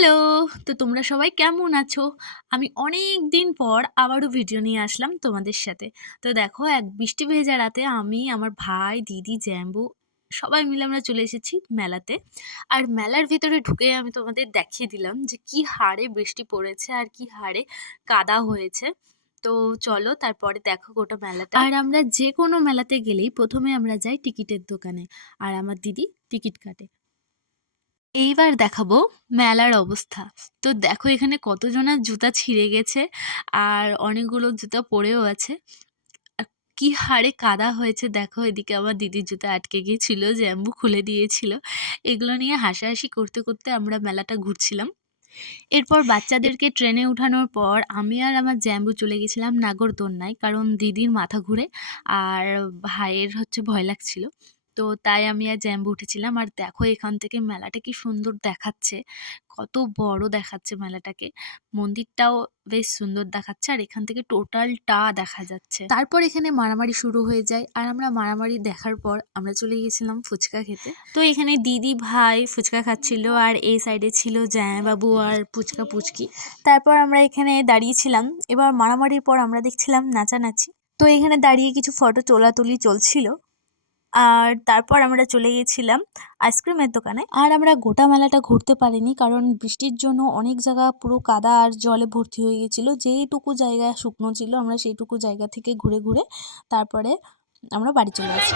Hello! তো তোমরা সবাই কেমন আছো? আমি অনেক দিন পর আবারও ভিডিও নিয়ে আসলাম তোমাদের সাথে। তো দেখো এক বৃষ্টি ভেজা রাতে আমি, আমার ভাই, দিদি, জ্যাম্বু সবাই মিলে আমরা চলে এসেছি মেলাতে। আর মেলার ভেতরে ঢুকে আমি তোমাদের দেখিয়ে দিলাম যে কি হারে বৃষ্টি পড়েছে আর কি হারে কাদা হয়েছে। তো চলো তারপরে দেখো গোটা মেলাটা। আর আমরা যেকোনো মেলাতে গেলেই ১ম এ আমরা যাই টিকিটের দোকানে। আর আমার দিদি টিকিট কাটে। এইবার দেখাবো মেলার অবস্থা। তো দেখো এখানে কতজনার জুতা ছিঁড়ে গেছে আর অনেকগুলো জুতা পড়েও আছে। আর কি হারে কাদা হয়েছে দেখো, এদিকে আমার দিদির জুতা আটকে গিয়েছিল, জ্যাম্বু খুলে দিয়েছিল। এগুলো নিয়ে হাসাহাসি করতে করতে আমরা মেলাটা ঘুরছিলাম। এরপর বাচ্চাদেরকে ট্রেনে উঠানোর পর আমি আর আমার জ্যাম্বু চলে গেছিলাম নাগরদোলনায়, কারণ দিদির মাথা ঘুরে আর ভাইয়ের হচ্ছে ভয় লাগছিল। তো তাই আমি আর জ্যাম্বু উঠেছিলাম। আর দেখো এখান থেকে মেলাটা কি সুন্দর দেখাচ্ছে, কত বড় দেখাচ্ছে মেলাটাকে। মন্দিরটাও বেশ সুন্দর দেখাচ্ছে আর এখান থেকে টোটালটা দেখা যাচ্ছে। তারপর এখানে মারামারি শুরু হয়ে যায় আর আমরা মারামারি দেখার পর আমরা চলে গেছিলাম ফুচকা খেতে। তো এখানে দিদি ভাই ফুচকা খাচ্ছিল আর এই সাইডে ছিল জামাইবাবু আর পুচকা পুচকি। তারপর আমরা এখানে দাঁড়িয়েছিলাম। এবার মারামারির পর আমরা দেখছিলাম নাচানাচি। তো এখানে দাঁড়িয়ে কিছু ফটো তোলাতুলি চলছিল। আর তারপর আমরা চলে গেছিলাম আইসক্রিমের দোকানে। আর আমরা গোটা মেলাটা ঘুরতে পারিনি, কারণ বৃষ্টির জন্য অনেক জায়গা পুরো কাদা আর জলে ভর্তি হয়ে গেছিলো। যেইটুকু জায়গা শুকনো ছিল আমরা সেইটুকু জায়গা থেকে ঘুরে ঘুরে তারপরে আমরা বাড়ি চলে আসি।